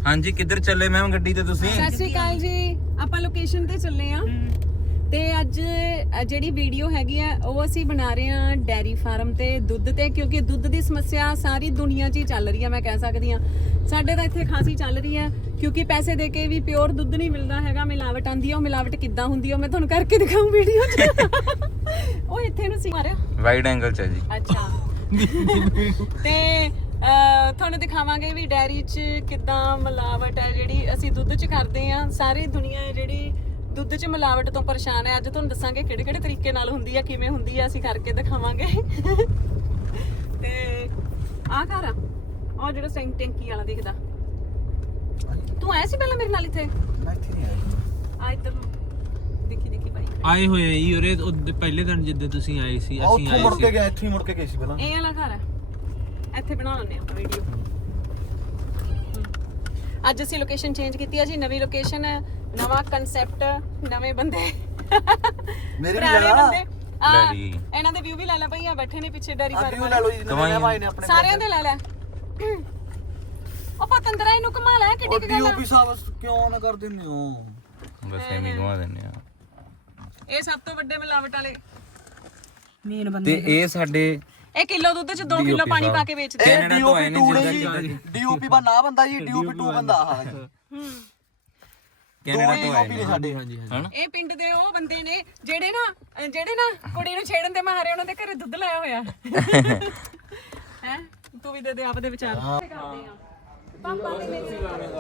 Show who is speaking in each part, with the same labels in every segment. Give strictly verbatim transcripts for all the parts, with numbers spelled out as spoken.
Speaker 1: ਹਾਂਜੀ ਕਿੱਧਰ ਚੱਲੇ ਮੈਮ ਗੱਡੀ ਤੇ ਤੁਸੀਂ?
Speaker 2: ਸਤਿ ਸ਼੍ਰੀ ਅਕਾਲ ਜੀ, ਆਪਾਂ ਲੋਕੇਸ਼ਨ ਤੇ ਚੱਲੇ ਆ ਤੇ ਅੱਜ ਜਿਹੜੀ ਵੀਡੀਓ ਹੈਗੀ ਆ ਉਹ ਅਸੀਂ ਬਣਾ ਰਹੇ ਆ ਡੈਰੀ ਫਾਰਮ ਤੇ ਦੁੱਧ ਤੇ, ਕਿਉਂਕਿ ਦੁੱਧ ਦੀ ਸਮੱਸਿਆ ਸਾਰੀ ਦੁਨੀਆ 'ਚ ਹੀ ਚੱਲ ਰਹੀ ਆ। ਮੈਂ ਕਹਿ ਸਕਦੀ ਆ ਸਾਡੇ ਤਾਂ ਇੱਥੇ ਖਾਸੀ ਚੱਲ ਰਹੀ ਆ, ਕਿਉਂਕਿ ਪੈਸੇ ਦੇ ਕੇ ਵੀ ਪਿਓਰ ਦੁੱਧ ਨਹੀਂ ਮਿਲਦਾ ਹੈਗਾ, ਮਿਲਾਵਟ ਆਂਦੀ ਆ। ਉਹ ਮਿਲਾਵਟ ਕਿੱਦਾਂ ਹੁੰਦੀ ਆ ਮੈਂ ਤੁਹਾਨੂੰ ਕਰਕੇ ਦਿਖਾਉਂ ਵੀਡੀਓ 'ਚ। ਉਹ ਇੱਥੇ ਨੂੰ ਸੀ ਮਾਰਿਆ
Speaker 1: ਵਾਈਡ ਐਂਗਲ 'ਚ ਹੈ ਜੀ।
Speaker 2: ਅੱਛਾ ਤੇ ਤੁਹਾਨੂੰ ਦਿਖਾਵਾਂਗੇ ਵੀ ਡੈਰੀ 'ਚ ਕਿੱਦਾਂ ਮਿਲਾਵਟ ਹੈ ਜਿਹੜੀ ਅਸੀਂ ਦੁੱਧ 'ਚ ਕਰਦੇ ਆ। ਸਾਰੀ ਦੁਨੀਆ ਜਿਹੜੀ ਦੁੱਧ 'ਚ ਮਿਲਾਵਟ ਤੋਂ ਪਰੇਸ਼ਾਨ ਹੈ। ਅੱਜ ਤੁਹਾਨੂੰ ਦੱਸਾਂਗੇ ਕਿਹੜੇ ਕਿਹੜੇ ਤਰੀਕੇ ਨਾਲ ਹੁੰਦੀ ਆ, ਕਿਵੇਂ ਹੁੰਦੀ ਆ, ਅਸੀਂ ਕਰਕੇ ਦਿਖਾਵਾਂਗੇ। ਤੇ ਆਹ ਘਰ ਆ, ਉਹ ਜਿਹੜਾ ਸੈਂਕ ਟੈਂਕੀ ਵਾਲਾ ਦਿਖਦਾ। ਤੂੰ ਆਇਆ ਸੀ ਪਹਿਲਾਂ ਮੇਰੇ ਨਾਲ ਇੱਥੇ?
Speaker 3: ਮੈਂ ਇੱਥੇ ਨਹੀਂ ਆਇਆ।
Speaker 2: ਆ ਇੱਧਰ ਨੂੰ ਦੇਖੀ ਦੇਖੀ ਭਾਈ
Speaker 4: ਆਏ ਹੋਏ ਆ ਜੀ ਉਰੇ ਪਹਿਲੇ ਦਿਨ ਜਿੱਦੇ ਤੁਸੀਂ ਆਏ ਸੀ ਅਸੀਂ
Speaker 3: ਉੱਥੋਂ
Speaker 4: ਆਏ
Speaker 3: ਮੁੜ ਕੇ
Speaker 4: ਸੀ
Speaker 3: ਗਿਆ, ਇੱਥੇ ਹੀ ਮੁੜ ਕੇ ਗਏ ਸੀ ਪਹਿਲਾਂ।
Speaker 2: ਇਹ ਵਾਲਾ ਘਰ ਹੈ, ਇੱਥੇ ਬਣਾ ਲੈਂਦੇ ਆ ਵੀਡੀਓ। ਅੱਜ ਅਸੀਂ ਲੋਕੇਸ਼ਨ ਚੇਂਜ ਕੀਤੀ ਹੈ ਜੀ, ਨਵੀਂ ਲੋਕੇਸ਼ਨ ਹੈ, ਨਵਾਂ ਕਨਸੈਪਟ, ਨਵੇਂ ਬੰਦੇ,
Speaker 3: ਮੇਰੇ ਵੀ
Speaker 2: ਪੁਰਾਣੇ
Speaker 3: ਲੈ ਲਾ
Speaker 2: ਬੰਦੇ। ਆ
Speaker 1: ਡੈਰੀ।
Speaker 2: ਇਹਨਾਂ ਦੇ ਵਿਊ ਵੀ ਲੈ ਲੈ ਭਈਆ, ਬੈਠੇ ਨੇ ਪਿੱਛੇ ਡੈਰੀ
Speaker 3: ਆਹ
Speaker 2: ਫਾਰਮ
Speaker 3: ਲੈ ਲਓ ਜੀ, ਨਵੇਂ ਭਾਈ ਨੇ ਆਪਣੇ
Speaker 2: ਸਾਰਿਆਂ ਦੇ ਲੈ ਲੈ। ਉਹ ਪਤੰਦਰਾ ਇਹਨੂੰ ਘੁਮਾ ਲੈ, ਕਿੱਡੀ
Speaker 3: ਉਹ
Speaker 2: ਕੁ ਗੱਲ ਆ।
Speaker 3: ਡੀਓਪੀ ਸਾਹਿਬ ਕਿਉਂ ਨਾ ਕਰ ਦਿੰਦੇ ਹੋ?
Speaker 1: ਬਸ ਐਵੇਂ ਘੁਮਾ ਦਿੰਨੇ ਆ।
Speaker 2: ਇਹ ਸਭ ਤੋਂ ਵੱਡੇ ਮਿਲਾਵਟ ਵਾਲੇ ਮੇਨ
Speaker 1: ਤੇ
Speaker 2: ਬੰਦੇ।
Speaker 1: ਇਹ ਸਾਡੇ
Speaker 2: ਇਹ ਕਿਲੋ ਦੁੱਧ 'ਚ ਦੋ ਕਿਲੋ ਪਾਣੀ ਪਾ ਕੇ ਵੇਚਦੇ
Speaker 3: ਇਹ
Speaker 2: ਆ।
Speaker 3: ਡੀਓਪੀ ਟੂ ਨਹੀਂ ਜੀ, ਡੀਓਪੀ ਬਾ ਨਾ ਬੰਦਾ ਜੀ, ਡੀਓਪੀ ਟੂ ਬੰਦਾ ਆਹ ਜੀ।
Speaker 2: ਹੂੰ
Speaker 1: ਕੈਨੇਡਾ ਤੋਂ ਆਏ
Speaker 3: ਨੇ
Speaker 1: ਨੇ
Speaker 3: ਸਾਡੇ।
Speaker 4: ਹਾਂਜੀ ਹਾਂਜੀ
Speaker 1: ਹਨਾ?
Speaker 2: ਇਹ ਪਿੰਡ ਦੇ ਉਹ ਬੰਦੇ ਨੇ ਜਿਹੜੇ ਨਾ ਜਿਹੜੇ ਨਾ ਕੁੜੀ ਨੂੰ ਛੇੜਨ ਦੇ ਮਾਰੇ ਉਹਨਾਂ ਦੇ ਘਰੇ ਦੁੱਧ ਲਾਇਆ ਹੋਇਆ ਹੈ। ਤੂੰ ਵੀ ਦੇ ਦੇ ਆਪ ਦੇ ਵਿਚਾਰ ਕਰਦੇ ਆ। ਪਾਪਾ ਨੇ ਮੇਰੇ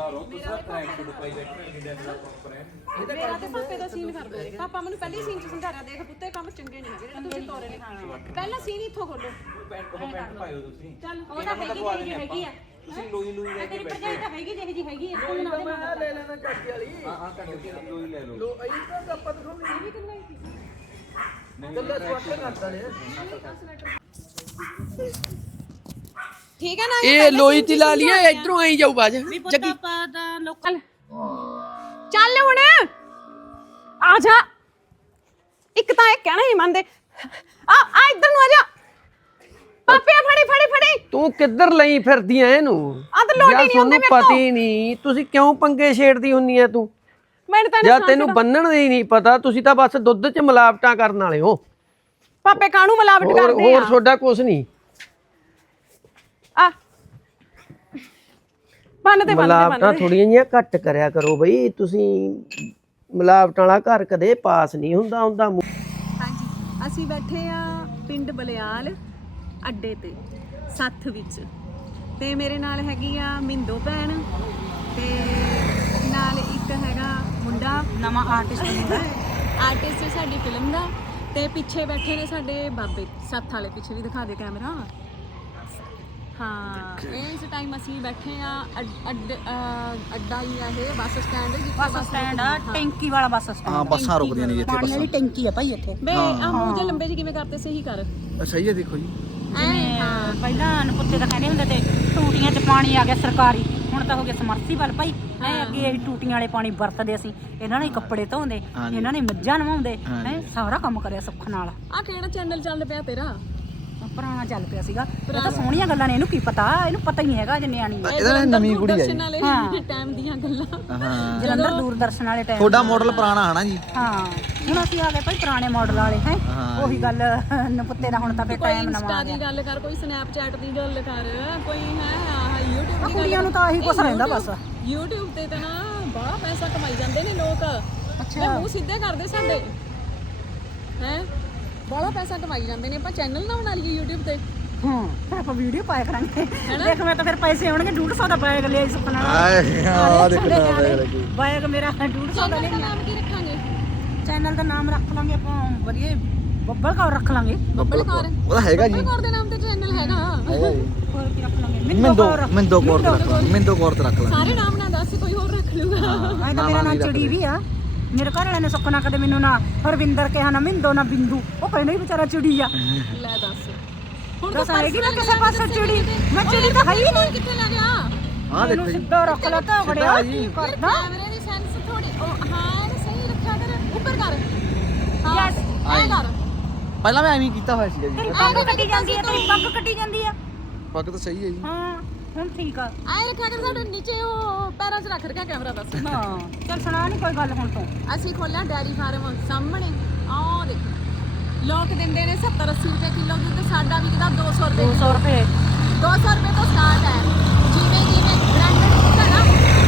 Speaker 2: ਮੇਰਾ ਤੇ ਪਾਪੇ ਦਾ ਸੀਨ ਕਰ ਦੋ। ਪਾਪਾ ਮੈਨੂੰ ਪਹਿਲੀ ਸੀਨ ਚ ਸਮਝਾ ਰਿਹਾ, ਦੇਖ ਪੁੱਤੇ ਕੰਮ ਚੰਗੇ ਨਹੀਂ ਹੈਗੇ ਜਿਹੜੇ ਤੁਸੀਂ ਤੋਰੇ ਨੇ। ਪਹਿਲਾਂ ਸੀਨ ਇੱਥੋਂ ਖੋਲੋ। ਪੈਂਟ ਪਾਇਓ ਤੁਸੀਂ। ਚੱਲ ਉਹ ਤਾਂ ਹੈਗੀ ਹੈਗੀ ਹੈਗੀ ਆ। ਤੁਸੀਂ ਲੋਈ ਲੋਈ ਲੈ ਕੇ ਬੈਠੇ ਤਾਂ ਹੈਗੀ ਦੇਖ ਜੀ ਹੈਗੀ ਆ। ਤੂੰ ਨਾ ਲੈ ਲੈਣਾ ਚਾਚੀ ਵਾਲੀ। ਹਾਂ ਹਾਂ ਕੱਟ ਕੇ ਲੋਈ ਲੈ ਲਓ। ਲੋ ਅਈ ਤਾਂ ਆਪਾਂ ਦਿਖਾਉਂਦੇ ਇਹ ਵੀ ਕਿੰਨੇ ਨਹੀਂ ਗੱਲਾਂ ਸਵਾਟੇ ਕਰਦਾ ਨੇ। ਠੀਕ ਹੈ ਨਾ?
Speaker 5: ਇਹ ਲੋਈ ਤੇ ਲਾ ਲਿਆ, ਇਧਰੋਂ ਆਈ ਜਾਊ ਬਾਜ ਜੱਗੀ।
Speaker 2: ਲੋਕਲ ਚੱਲ ਹੁਣ ਆ ਜਾ। ਇੱਕ ਤਾਂ ਇਹ ਕਹਿਣਾ ਹੀ ਮੰਨਦੇ। ਆ ਆ ਇੱਧਰ ਨੂੰ ਆ ਜਾ। ਪਾਪੇ ਫੜੀ ਫੜੀ ਫੜੀ।
Speaker 5: ਤੂੰ ਕਿੱਧਰ ਲਈ ਫਿਰਦੀ ਐ ਇਹਨੂੰ?
Speaker 2: ਆ ਤਾਂ ਲੋਟ ਹੀ ਨਹੀਂ ਹੁੰਦੇ ਮੇਰੇ ਤੋਂ।
Speaker 5: ਪਤਾ ਹੀ ਨਹੀਂ ਤੁਸੀਂ ਕਿਉਂ ਪੰਗੇ ਛੇੜਦੀ ਹੁੰਨੀ ਐ ਤੂੰ?
Speaker 2: ਮੈਨੂੰ ਤਾਂ
Speaker 5: ਜਾਂ ਤੈਨੂੰ ਬੰਨਣ ਦੀ ਨਹੀਂ ਪਤਾ, ਤੁਸੀਂ ਤਾਂ ਬਸ ਦੁੱਧ 'ਚ ਮਿਲਾਵਟਾਂ ਕਰਨ ਵਾਲੇ ਹੋ।
Speaker 2: ਪਾਪੇ ਕਾਹਨੂੰ ਮਿਲਾਵਟ
Speaker 5: ਹੋਰ
Speaker 2: ਕਰਦੇ
Speaker 5: ਹੋਰ
Speaker 2: ਆ?
Speaker 5: ਤੁਹਾਡਾ ਕੁਝ ਨਹੀਂ।
Speaker 2: ਆ ਬੰਨ ਤੇ ਬੰਨ
Speaker 5: ਮਿਲਾਵਟਾਂ ਥੋੜੀਆਂ ਜਿਹੀਆਂ ਘੱਟ ਕਰਿਆ ਕਰੋ ਬਈ। ਤੁਸੀਂ ਮਿਲਾਵਟ ਵਾਲਾ ਘਰ ਕਦੇ ਪਾਸ ਨਹੀਂ ਹੁੰਦਾ ਹੁੰਦਾ।
Speaker 2: ਹਾਂਜੀ ਅਸੀਂ ਬੈਠੇ ਆ ਪਿੰਡ ਬਲਿਆਲ ਅੱਡੇ ਤੇ ਸੱਥ ਵਿੱਚ, ਤੇ ਮੇਰੇ ਨਾਲ ਹੈਗੀ ਆ ਮਿੰਦੋ ਭੈਣ, ਤੇ ਨਾਲ ਇੱਕ ਹੈਗਾ ਮੁੰਡਾ ਨਵਾਂ ਆਰਟਿਸਟ ਮੁੰਡਾ ਆਰਟਿਸਟ ਸਾਡੀ ਫਿਲਮ ਦਾ, ਤੇ ਪਿੱਛੇ ਬੈਠੇ ਨੇ ਸਾਡੇ ਬਾਬੇ ਸੱਥ ਵਾਲੇ। ਪਿੱਛੇ ਵੀ ਦਿਖਾ ਦੇ ਕੈਮਰਾ। ਹਾਂ ਇਸ ਟਾਈਮ ਅਸੀਂ ਬੈਠੇ ਆ ਅੱਡਾ ਹੀ ਆ ਇਹ ਬੱਸ ਸਟੈਂਡ,
Speaker 6: ਬੱਸ ਸਟੈਂਡ ਆ, ਟੈਂਕੀ ਵਾਲਾ ਬੱਸ ਸਟੈਂਡ।
Speaker 3: ਹਾਂ ਬੱਸਾਂ ਰੁਕਦੀਆਂ ਨੇ ਇੱਥੇ
Speaker 6: ਪਾਣੀ ਵਾਲੀ
Speaker 3: ਬੱਸਾਂ।
Speaker 6: ਟੈਂਕੀ ਆ ਭਾਈ ਇੱਥੇ।
Speaker 2: ਬੇ ਆ ਮੂੰਹ ਜੇ ਲੰਬੇ ਜੀ ਕਿਵੇਂ ਕਰਤੇ? ਸਹੀ ਕਰ।
Speaker 3: ਸਹੀ ਹੈ ਦੇਖੋ ਜੀ।
Speaker 6: ਜਿਵੇਂ ਪਹਿਲਾਂ ਨਪੁੱਤੇ ਦਾ ਕਹਿੰਦੇ ਹੁੰਦੇ ਤੇ ਟੂਟੀਆਂ 'ਚ ਪਾਣੀ ਆ ਗਿਆ ਸਰਕਾਰੀ, ਹੁਣ ਤਾਂ ਹੋ ਗਿਆ ਸਮਰਸੀਬਲ ਭਾਈ। ਐ ਅੱਗੇ ਅਸੀਂ ਟੂਟੀਆਂ ਵਾਲੇ ਪਾਣੀ ਵਰਤਦੇ ਅਸੀਂ, ਇਹਨਾਂ ਨੇ ਕੱਪੜੇ ਧੋਂਦੇ, ਇਹਨਾਂ ਨੇ ਮੱਝਾਂ ਨਵਾਉਂਦੇ, ਹੈ ਸਾਰਾ ਕੰਮ ਕਰਿਆ ਸੁੱਖ ਨਾਲ।
Speaker 2: ਆ ਕਿਹੜਾ ਚੈਨਲ ਚੱਲ ਪਿਆ ਤੇਰਾ?
Speaker 6: ਪੁਰਾਣਾ ਚੱਲ ਪਿਆ ਸੀਗਾ। ਇਹ ਤਾਂ ਸੋਹਣੀਆਂ ਗੱਲਾਂ ਨੇ, ਇਹਨੂੰ ਕੀ ਪਤਾ, ਇਹਨੂੰ ਪਤਾ ਹੀ ਨਹੀਂ ਹੈਗਾ ਜੇ ਨਿਆਣੀ ਹੈ।
Speaker 3: ਇਹਦਾ ਨਵੀਂ ਕੁੜੀ ਹੈ ਜੀ।
Speaker 2: ਹਾਂ ਟਾਈਮ ਦੀਆਂ ਗੱਲਾਂ।
Speaker 3: ਹਾਂ
Speaker 6: ਜਲੰਧਰ ਦੂਰਦਰਸ਼ਨ ਵਾਲੇ ਟਾਈਮ।
Speaker 3: ਤੁਹਾਡਾ ਮਾਡਲ ਪੁਰਾਣਾ ਹੈ ਨਾ ਜੀ?
Speaker 6: ਹਾਂ ਹੁਣ ਅਸੀਂ ਆ ਗਏ ਭਾਈ ਪੁਰਾਣੇ ਮਾਡਲ ਵਾਲੇ। ਹੈ ਉਹੀ ਗੱਲ ਨਪੁੱਤੇ ਦਾ, ਹੁਣ ਤਾਂ ਫਿਰ
Speaker 2: ਕੋਈ
Speaker 6: ਟਾਈਮ ਨਵਾਂ
Speaker 2: ਇੰਸਟਾ
Speaker 6: ਆ
Speaker 2: ਦੀ
Speaker 6: ਗਿਆ।
Speaker 2: ਗੱਲ ਕਰ, ਕੋਈ ਸਨੈਪਚੈਟ ਦੀ ਗੱਲ ਕਰ, ਕੋਈ ਹੈ ਆਹ YouTube ਦੀ।
Speaker 6: ਕੁੜੀਆਂ ਨੂੰ ਤਾਂ ਆਹੀ ਕੁਛ ਰਹਿੰਦਾ ਬਸ।
Speaker 2: YouTube ਤੇ ਤਾਂ ਨਾ ਬੜਾ ਪੈਸਾ ਕਮਾਈ ਜਾਂਦੇ ਨੇ ਲੋਕ। ਅੱਛਾ ਮੂੰਹ ਸਿੱਧੇ ਕਰਦੇ ਸਾਡੇ ਹੈ, ਬੜਾ ਪੈਸਾ ਕਮਾਈ ਜਾਂਦੇ ਨੇ। ਆਪਾਂ ਚੈਨਲ ਨਾ ਬਣਾ ਲਈਏ YouTube ਤੇ।
Speaker 6: ਹਾਂ ਫਿਰ ਆਪਾਂ ਵੀਡੀਓ ਪਾਇਆ ਕਰਾਂਗੇ। ਦੇਖ ਮੈਂ ਤਾਂ ਫਿਰ ਪੈਸੇ ਆਉਣਗੇ। ਡੂਢ ਸੌ ਦਾ ਬੈਗ ਲਿਆ ਸੁਪਨਾ ਨਾਲ।
Speaker 3: ਆਏ ਹਾਂ ਦੇਖੋ
Speaker 6: ਬੈਗ ਮੇਰਾ ਡੂਢ ਸੌ ਦਾ
Speaker 2: ਚੈਨਲ ਦਾ
Speaker 6: ਲਿਆ।
Speaker 2: ਨਾਮ ਕੀ ਰੱਖਾਂਗੇ?
Speaker 6: ਚੈਨਲ ਦਾ ਨਾਮ ਰੱਖ ਲਾਂਗੇ ਆਪਾਂ ਵਧੀਆ ਬੱਬਲ ਕੌਰ ਰੱਖ ਲਾਂਗੇ।
Speaker 2: ਬੱਬਲ ਕੌਰ।
Speaker 3: ਉਹਦਾ ਹੈਗਾ ਜੀ।
Speaker 2: ਬੱਬਲ ਕੌਰ ਦੇ ਨਾਮ ਤੇ ਚੈਨਲ ਹੈਗਾ।
Speaker 3: ਹੈਗਾ ਜੀ।
Speaker 6: ਹੋਰ ਕੀ ਰੱਖ ਲਾਂਗੇ?
Speaker 3: ਮਿੰਦੋ ਮਿੰਦੋ ਕੋਰ ਤੇ ਰੱਖ ਲਾਂਗੇ। ਮਿੰਦੋ ਕੋਰ ਤੇ ਰੱਖ ਲਾਂਗੇ।
Speaker 2: ਸਾਰੇ ਨਾਮ ਨਾ ਦੱਸ, ਕੋਈ ਹੋਰ ਰੱਖ ਲੂਗਾ।
Speaker 6: ਐ ਤਾਂ ਮੇਰਾ ਨਾਮ ਚੜੀ ਵੀ ਆ। ਮੇਰੇ ਘਰ ਵਾਲੇ ਨੇ ਸੁੱਖਣਾ ਕਦੇ ਮੈਨੂੰ ਨਾ ਹਰਵਿੰਦਰ ਕਿਹਾ, ਨਾ ਮਿੰਦੋ, ਨਾ ਬਿੰਦੂ। ਉਹ ਕਹਿੰਦਾ ਹੀ ਵਿਚਾਰਾ ਚਿੜੀ ਆ।
Speaker 2: ਲੈ ਦੱਸ ਹੁਣ
Speaker 6: ਦੱਸ ਆਏਗੀ ਨਾ ਕਿਸੇ ਪਾਸੇ ਚਿੜੀ? ਮੈਂ ਚਿੜੀ ਤਾਂ ਹੈ ਹੀ ਨਹੀਂ।
Speaker 2: ਕਿੱਥੇ ਲੱਗ ਗਿਆ?
Speaker 3: ਆਹ ਦੇਖੋ ਜੀ।
Speaker 6: ਸਿੱਧਾ ਰੱਖ ਲਾ ਤਾਂ ਵੜਿਆ ਕੀ ਕਰਦਾ।
Speaker 2: ਕੈਮਰੇ ਦੀ ਸੈਂਸ ਥੋੜੀ ਉਹ ਹਾਂ ਇਹ ਸਹੀ ਰੱਖਿਆ ਕਰ, ਉੱਪਰ ਕਰ।
Speaker 6: ਯੈਸ
Speaker 2: ਐ ਕਰ।
Speaker 3: ਪਹਿਲਾਂ ਮੈਂ ਐਵੇਂ ਹੀ ਕੀਤਾ ਹੋਇਆ ਸੀਗਾ ਜੀ।
Speaker 6: ਤੇਰੀ ਪੱਗ ਕੱਟੀ ਜਾਂਦੀ ਆ, ਤੇਰੀ ਪੱਗ ਕੱਟੀ ਜਾਂਦੀ ਆ।
Speaker 3: ਪੱਗ ਤਾਂ ਸਹੀ ਹੈ ਜੀ।
Speaker 6: ਹਾਂ ਹੁਣ ਠੀਕ ਆ।
Speaker 2: ਐ ਰੱਖਿਆ ਕਰ ਸਾਡੇ ਨੀਚੇ ਉਹ ਪੈਰਾਂ 'ਚ ਰੱਖ ਰਖਿਆ ਕੈਮਰਾ ਦੱਸ
Speaker 6: ਹਾਂ ਚੱਲ ਸੁਣਾ ਨਹੀਂ ਕੋਈ ਗੱਲ ਹੁਣ ਤੋਂ
Speaker 2: ਅਸੀਂ ਖੋਲਿਆ ਡੈਰੀ ਫਾਰਮ ਸਾਹਮਣੇ ਆਹ ਦੇਖੋ ਲੋਕ ਦਿੰਦੇ ਨੇ ਸੱਤਰ ਅੱਸੀ ਰੁਪਏ ਕਿਲੋ ਦੁੱਧ ਸਾਡਾ ਵਿਕਦਾ ਦੋ ਸੌ ਰੁਪਏ
Speaker 6: ਦੋ ਸੌ ਰੁਪਏ
Speaker 2: ਦੋ ਸੌ ਰੁਪਏ ਤੋਂ ਸਟਾਰਟ ਹੈ ਜਿਵੇਂ ਜਿਵੇਂ ਬ੍ਰਾਂਡਡ ਦੁੱਧ ਹੈ ਨਾ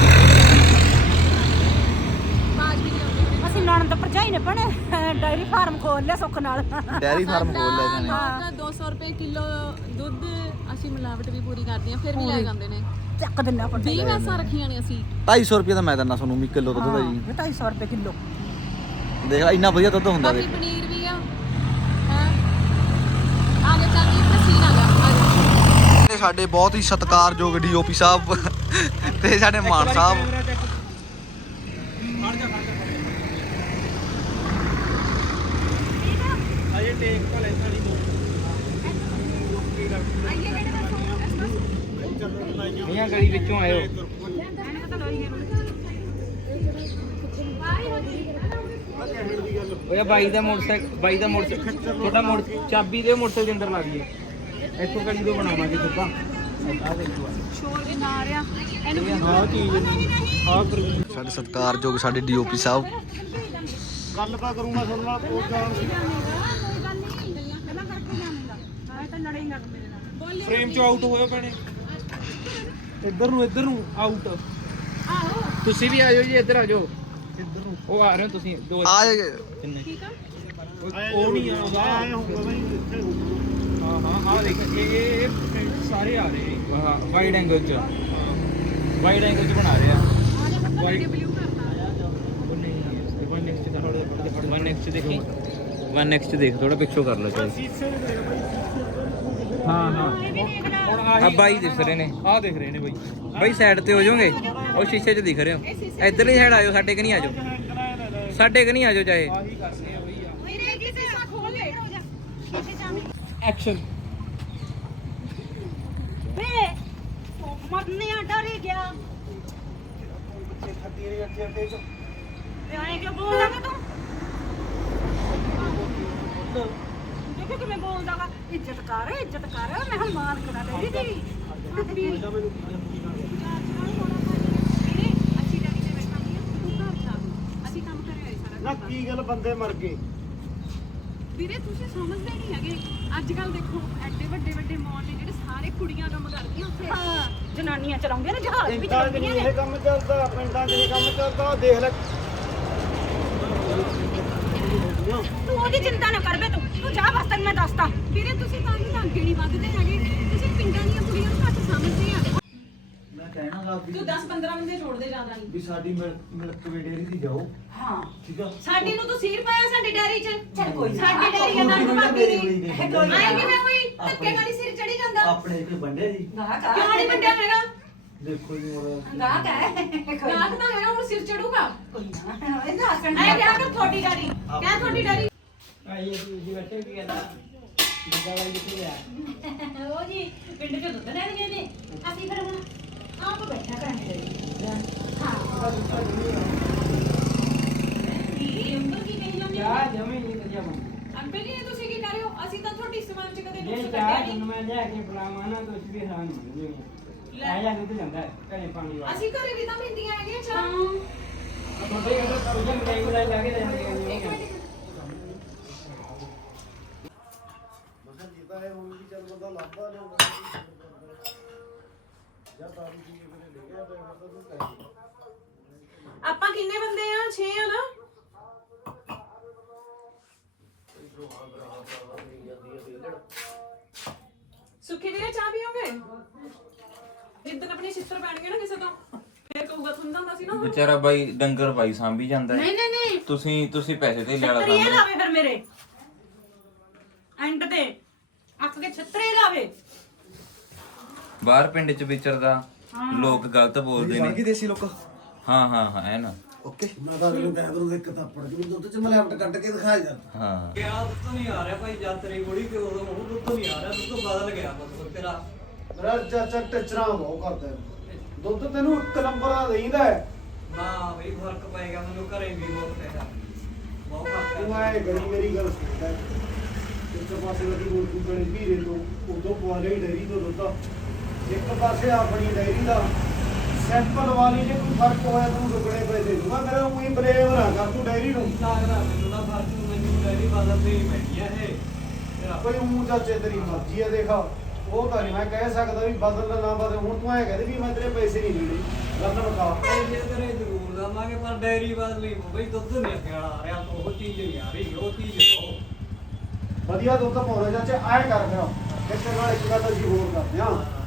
Speaker 2: ਬਾਜ ਵੀ ਨਹੀਂ ਆਉਂਦੀ
Speaker 6: ਅਸੀਂ ਨਣਦ ਭਰਜਾਈ ਨੇ ਭਣੇ ਡਾਇਰੀ ਫਾਰਮ ਖੋਲ ਲਿਆ ਸੁੱਖ ਨਾਲ
Speaker 3: ਡੈਰੀ ਫਾਰਮ ਖੋਲ ਲਿਆ ਜਾਨੇ
Speaker 2: ਲੋਕ ਦੋ ਸੌ ਰੁਪਏ ਕਿਲੋ ਦੁੱਧ ਅਸੀਂ ਮਿਲਾਵਟ ਵੀ ਪੂਰੀ ਕਰਦੇ ਹਾਂ ਫਿਰ ਵੀ ਲੈ ਜਾਂਦੇ ਨੇ
Speaker 6: ਚੱਕ ਦਿੰਨਾ ਪੱਟੇ
Speaker 2: ਵੀਹ ਮੈਸਾਂ ਰੱਖੀਆਂ ਨੇ ਅਸੀਂ
Speaker 3: ਢਾਈ ਸੌ ਰੁਪਏ ਦਾ ਮੈਂ ਦਿੰਦਾ ਤੁਹਾਨੂੰ ਕਿਲੋ ਦੁੱਧ ਦਾ ਜੀ
Speaker 6: ਢਾਈ ਸੌ ਰੁਪਏ ਕਿਲੋ
Speaker 3: ਦੇਖ ਲੈ ਇੰਨਾ ਵਧੀਆ ਦੁੱਧ ਹੁੰਦਾ
Speaker 2: ਬਾਕੀ
Speaker 3: ਦੇਖ
Speaker 2: ਪਨੀਰ ਵੀ ਆ ਹੈ ਆਗੇ ਚੱਲ ਕੇ ਪਸੀਨਾ ਆ ਜਾ
Speaker 3: ਇਹ ਸਾਡੇ ਬਹੁਤ ਹੀ ਸਤਿਕਾਰਯੋਗ ਡੀਓਪੀ ਸਾਹਿਬ ਤੇ ਸਾਡੇ ਮਾਨ ਸਾਹਿਬ
Speaker 4: ਅਜੇ ਟੇਕ ਭਲੇ ਸਾਡੀ ਦੋ ਇਹ ਗਲੀ ਵਿੱਚੋਂ ਆਇਓ ਓਏ ਬਾਈ ਦਾ ਮੋਟਰਸਾਈਕਲ ਬਾਈ ਦਾ ਮੋਟਰਸਾਈਕਲ ਤੁਹਾਡਾ ਮੋਟਰ ਚਾਬੀ ਦੇ ਮੋਟਰਸਾਈਕਲ ਦੇ ਅੰਦਰ ਲਾ ਦਈਏ ਇੱਥੋਂ ਗਲੀ ਤੋਂ ਬਣਾਵਾਂਗੇ ਸਿੱਧਾ ਆ ਦੇਖੋ
Speaker 2: ਸ਼ੋਰ ਵੀ ਨਾ ਰਿਹਾ
Speaker 4: ਇਹਨੂੰ ਆਹ ਚੀਜ਼ ਆਹ
Speaker 3: ਸਾਡੇ ਸਤਿਕਾਰਯੋਗ ਸਾਡੇ ਡੀਓਪੀ ਸਾਹਿਬ
Speaker 4: ਗੱਲ ਤਾਂ ਕਰੂੰਗਾ ਤੁਹਾਡੇ ਨਾਲ ਉਹ ਜਾਣ ਫਰੇਮ ਚੋਂ ਆਊਟ ਹੋਇਆ ਪੈਣੇ ਇੱਧਰ ਨੂੰ ਇੱਧਰ ਨੂੰ ਆਊਟ ਤੁਸੀਂ ਵੀ ਆਜੋ ਜੀ ਇੱਧਰ ਆਜੋ ਇੱਧਰ ਨੂੰ ਉਹ ਆ ਰਹੇ ਹੋ ਤੁਸੀਂ ਦੋ
Speaker 3: ਆ
Speaker 4: ਕਿੰਨੇ ਉਹ ਨਹੀਂ ਆਉਂਦਾ ਆਏ ਹੋਊਗਾ ਬਈ ਇੱਥੇ ਹਾਂ ਹਾਂ ਆ ਦੇਖ ਇਹ ਇਹ ਸਾਰੇ ਆ ਰਹੇ ਹਾਂ ਵਾਈਡ ਐਂਗਲ ਚ ਵਾਈਡ ਐਂਗਲ ਚ ਬਣਾ ਰਹੇ ਆ ਵਾਈਡ ਬਲੂ ਕਰਨਾ ਵਨ ਨੈਕਸਟ ਦਾ ਥੋੜਾ ਵਨ ਨੈਕਸਟ ਦੇਖੀ ਵਨ ਨੈਕਸਟ ਦੇਖ ਥੋੜਾ ਪਿੱਛੋਂ ਕਰ ਲਓ ਚਾਹੀ ਹਾਂ ਹਾਂ ਹੁਣ ਆ ਬਾਈ ਦਿਖ ਰਹੇ ਨੇ ਆਹ ਦੇਖ ਰਹੇ ਨੇ ਬਾਈ ਬਾਈ ਸਾਈਡ ਤੇ ਹੋ ਜਾਓਗੇ ਉਹ ਸ਼ੀਸ਼ੇ 'ਚ ਦਿਖ ਰਹੇ ਹੋ ਇੱਧਰਲੀ ਸਾਈਡ ਆਜੋ ਸਾਡੇ ਕਿ ਨਹੀਂ ਆਜੋ ਸਾਡੇ ਕਿ ਨਹੀਂ ਆਜੋ ਚਾਹੇ ਐਕਸ਼ਨ
Speaker 6: ਵੇ ਮਰਨਿਆ ਡਰ ਹੀ ਗਿਆ ਵੇ ਆਏ ਕਿਉਂ ਬੋਲਦਾ ਤੂੰ ਦੇਖੋ ਕਿਵੇਂ ਬੋਲਦਾ ਵਾ ਇੱਜ਼ਤ ਕਰ ਇੱਜ਼ਤ ਕਰ ਮੈਂ ਹੁਣ ਮਾਰ ਕਰਾ ਤੇਰੀ ਦੀ
Speaker 2: ਅਸੀਂ ਕੰਮ ਕਰਿਆ ਹੋਇਆ ਸਾਰਾ
Speaker 4: ਨਾ ਕੀ ਗੱਲ ਬੰਦੇ ਮਰ ਗਏ
Speaker 2: ਵੀਰੇ ਤੁਸੀਂ ਸਮਝਦੇ ਨਹੀਂ ਹੈਗੇ ਅੱਜ ਕੱਲ ਦੇਖੋ ਐਡੇ ਵੱਡੇ ਵੱਡੇ ਮਾਲ ਨੇ ਜਿਹੜੇ ਸਾਰੇ ਕੁੜੀਆਂ ਕੰਮ ਕਰਦੀਆਂ ਉੱਥੇ
Speaker 6: ਹਾਂ ਜਨਾਨੀਆਂ ਚਲਾਉਂਦੇ ਨੇ ਜਹਾਜ਼ ਵੀ ਚਲਾਉਂਦੀਆਂ ਨੇ
Speaker 4: ਇਹ ਕੰਮ ਚੱਲਦਾ ਪਿੰਡਾਂ 'ਚ ਇਹ ਕੰਮ ਚੱਲਦਾ ਦੇਖ ਲੈ
Speaker 6: ਤੂੰ ਉਹਦੀ ਚਿੰਤਾ ਨਾ ਕਰ ਬੇ ਤੂੰ ਤੂੰ ਜਾ ਬਸ ਤੈਨੂੰ ਮੈਂ ਦੱਸਦਾ
Speaker 2: ਵੀਰੇ ਤੁਸੀਂ ਤਾਂ ਹੀ ਤਾਂ ਅੱਗੇ ਨਹੀਂ ਵੱਧਦੇ ਹੈਗੇ ਤੁਸੀਂ ਪਿੰਡਾਂ ਦੀਆਂ ਕੁੜੀਆਂ ਨੂੰ ਘੱਟ ਸਮਝਦੇ ਆ
Speaker 3: ਮੈਂ ਕਹਿਣਾ ਗਾ
Speaker 2: ਤੂੰ ਦਸ ਪੰਦਰਾਂ ਬੰਦੇ ਛੋੜਦੇ ਜ਼ਿਆਦਾ ਨਹੀਂ
Speaker 3: ਵੀ ਸਾਡੀ ਮਿਲਕ ਵੇ ਡੇਰੀ ਦੀ ਜਾਓ
Speaker 6: ਹਾਂ
Speaker 3: ਠੀਕ ਆ
Speaker 2: ਸਾਡੀ ਨੂੰ ਤੂੰ ਸੀਰ ਪਾਇਆ ਸਾਡੀ ਡੈਰੀ 'ਚ
Speaker 6: ਚੱਲ ਕੋਈ ਨਾ
Speaker 2: ਸਾਡੀ ਡੈਰੀ ਦਾ ਨਾਮ ਭਾਬੀ ਦੀ
Speaker 6: ਕੋਈ
Speaker 2: ਆਏ ਕਿਵੇਂ ਹੋਈ ਧੱਕੇ ਨਾਲ ਹੀ ਸਿਰ ਚੜੀ ਜਾਂਦਾ
Speaker 3: ਆਪਣੇ ਕੋਈ ਬੰਦੇ ਜੀ
Speaker 6: ਗਾਹਕ
Speaker 2: ਕਿਉਂ ਨਹੀਂ ਵੱਡਿਆ ਹੈਗਾ
Speaker 3: ਦੇਖੋ ਜੀ ਹੁਣ
Speaker 6: ਗਾਹਕ ਹੈ ਕੋਈ
Speaker 2: ਗਾਹਕ ਤਾਂ ਹੈਗਾ ਹੁਣ ਸਿਰ ਚੜੂਗਾ
Speaker 6: ਕੋਈ ਨਾ ਇਹਦਾ ਹਸਣ
Speaker 2: ਐ ਕਿਹਾ ਕਰ ਤੁਹਾਡੀ ਡੈਰੀ ਕਿਆ ਤੁਹਾਡੀ ਡੈਰੀ
Speaker 4: ਆਈ ਜੀ ਬੈਠੇ ਕੀ ਕਹਿੰਦਾ ਜਿੱਦਾਂ ਵਾਲੀ ਕਿੱਥੇ ਗਿਆ
Speaker 6: ਉਹ ਜੀ ਪਿੰਡ ਚ ਦੁੱਧ ਲੈਣ ਗਏ ਨੇ ਅਸੀਂ ਫਿਰ ਹੁਣ ਆਪ ਬੈਠਾ ਕਰਾਂਗੇ ਹਾਂ ਇਹ ਉਮਰ ਕੀ ਕਹੀ ਜਾਂਦੀ
Speaker 4: ਕਿਆ ਜਮੇ ਨਹੀਂ ਕਰਿਆ ਮੈਂ
Speaker 2: ਅੰਬੇ ਜੀ ਇਹ ਤੁਸੀਂ ਕੀ ਕਰ ਰਹੇ ਹੋ ਅਸੀਂ ਤਾਂ ਤੁਹਾਡੀ ਸਮਾਨ 'ਚ ਕਦੇ
Speaker 4: ਇਹ
Speaker 2: ਨੁਕਸ
Speaker 4: ਚਾਹ
Speaker 2: ਕੱਢਿਆ
Speaker 4: ਤੁਹਾਨੂੰ
Speaker 2: ਨਹੀਂ
Speaker 4: ਮੈਂ ਲਿਆ ਕੇ ਬੁਲਾਵਾਂ ਨਾ ਤੁਸੀਂ ਵੀ ਹੈਰਾਨ ਹੋ ਜਾਓਗੇ ਲੈ ਜਾ ਦੁੱਧ ਜਾਂਦਾ ਘਰੇ ਪਾਣੀ ਵਾਲਾ
Speaker 2: ਅਸੀਂ ਘਰੇ ਵੀ ਤਾਂ ਪੀਂਦੀਆਂ ਹੈਗੀਆਂ ਚਾਹ
Speaker 4: ਤੁਹਾਡੇ ਅੰਦਰ ਤੁਝੇ ਮਲਾਈ ਮਲਾਈ ਲਾ ਕੇ ਦੇਣਗੇ
Speaker 2: ਇੱਕ ਮਿੰਟ ਆਪਾਂ ਕਿੰਨੇ ਬੰਦੇ ਆ ਛੇ ਆ ਨਾ ਸੁੱਖੀ ਵੀਰੇ ਚਾਹ ਪੀਓਗੇ ਜਿੱਦਣ ਆਪਣੇ ਛਿੱਤਰ ਪੈਣਗੇ ਨਾ ਕਿਸੇ ਤੋਂ ਫੇਰ ਕਹੂਗਾ ਤੁਹਾਨੂੰ ਹੁੰਦਾ ਸੀ ਨਾ ਉਹ।
Speaker 1: ਵਿਚਾਰਾ ਬਾਈ ਡੰਗਰ ਬਾਈ ਸਾਂਭੀ ਜਾਂਦਾ ਹੈ।
Speaker 6: ਨਹੀਂ ਨਹੀਂ ਨਹੀਂ
Speaker 1: ਤੁਸੀਂ ਤੁਸੀਂ ਪੈਸੇ ਤੇ ਲੈ ਲਾ
Speaker 6: ਛੱਤਰੀ ਇਹ
Speaker 1: ਕੰਮ
Speaker 6: ਲਾਵੇ ਫਿਰ ਮੇਰੇ ਐਂਡ ਤੇ ਅੱਖ ਕੇ ਛੱਤਰੀ ਲਾਵੇ
Speaker 1: ਬਾਹਰ ਪਿੰਡ ਚ ਵਿਚਰਦਾ ਲੋਕ ਗਲਤ ਬੋਲਦੇ
Speaker 3: ਬਾਕੀ
Speaker 1: ਨੇ
Speaker 3: ਦੇਸੀ ਲੋਕ
Speaker 1: ਹਾਂ ਹਾਂ ਹਾਂ ਹੈ ਨਾ
Speaker 3: ਓਕੇ
Speaker 7: ਮੈਂ ਤਾਂ ਅਗਲੇ ਨੂੰ ਕਹਿ ਕਰੂੰ ਇੱਕ ਥੱਪੜ ਕਿ ਦੁੱਧ ਚ ਮਲਾਵਟ ਕੱਢ ਕੇ ਦਿਖਾ ਜਾ
Speaker 1: ਹਾਂ
Speaker 3: ਗਿਆ ਦੁੱਧ ਨਹੀਂ ਆ ਰਿਹਾ ਭਾਈ ਜਦ ਤੇਰੀ ਗੋਲੀ ਤੇ ਉਦੋਂ ਉਹ ਦੁੱਧ ਨਹੀਂ ਆ ਰਿਹਾ ਦੁੱਧ ਬਦਲ ਗਿਆ ਬਸ ਤੇਰਾ
Speaker 7: ਮੇਰਾ ਚਾਚਾ ਟਚਰਾ ਬਹੁਤ ਕਰਦਾ ਦੁੱਧ ਤੈਨੂੰ ਇੱਕ ਨੰਬਰ ਦਾ ਦੇਈਦਾ
Speaker 3: ਨਾ ਬਈ ਫਰਕ ਪਏਗਾ ਮੈਨੂੰ ਘਰੇ ਵੀ ਬਹੁਤ ਪੈਦਾ ਬਹੁਤ ਫਰਕ
Speaker 7: ਤੂੰ ਐ ਗੜੀ ਮੇਰੀ ਗੱਲ ਸੁਣਦਾ ਇੱਕ ਪਾਸੇ ਲੱਗੀ ਰੋਟੀ ਬਣੀ ਵੀਰੇ ਤੋਂ ਉਦੋਂ ਪਵਾ ਲਈ ਡੈਰੀ ਤੋਂ ਦੁੱਧ ਇੱਕ ਪਾਸੇ ਆਪਣੀ ਡੈਰੀ ਦਾ ਸੈਂਪਲ ਵਾਲੀ ਜੇ ਕੋਈ ਫਰਕ ਹੋਇਆ ਤੂੰ ਦੁੱਗਣੇ ਪੈਸੇ ਦੂੰਗਾ ਮੇਰਾ ਉਹੀ ਬਲੇਮ ਨਾ ਕਰ ਤੂੰ ਡਾਇਰੀ ਨੂੰ
Speaker 8: ਲੱਗਦਾ ਮੈਨੂੰ ਨਾ ਫਰਕ ਮੈਨੂੰ ਡੈਡੀ ਬਦਲਦੀ ਹੀ ਪੈਣੀ ਹੈ ਇਹ
Speaker 7: ਕੋਈ ਊਂ ਚਾਚੇ ਤੇਰੀ ਮਰਜ਼ੀ ਆ ਦੇਖਾ ਉਹ ਤਾਂ ਨਹੀਂ ਮੈਂ ਕਹਿ ਸਕਦਾ ਵੀ ਬਦਲ ਨਾ ਬਦਲ ਹੁਣ ਤੂੰ ਐ ਕਹਦੇ ਵੀ ਮੈਂ ਤੇਰੇ ਪੈਸੇ ਨਹੀਂ ਦੇਣੇ ਗੱਲ ਮੁਕਾ
Speaker 8: ਪੈਸੇ ਤੇਰੇ ਜ਼ਰੂਰ ਦਵਾਂਗੇ ਪਰ ਡੈਰੀ ਬਦਲੀ ਬਈ ਦੁੱਧ ਨਹੀਂ ਅੱਗੇ ਵਾਲਾ ਆ ਰਿਹਾ ਉਹ ਚੀਜ਼ ਨਹੀਂ ਆ ਰਹੀ ਉਹ ਚੀਜ਼ ਲਓ
Speaker 7: ਵਧੀਆ ਦੁੱਧ ਪਾਉਣਾ ਚਾਚੇ ਐ ਕਰ ਫਿਰ ਇੱਕ ਨਾਲ ਇੱਕ ਗੱਲ ਅਸੀਂ ਹੋਰ ਕਰਦੇ ਹਾਂ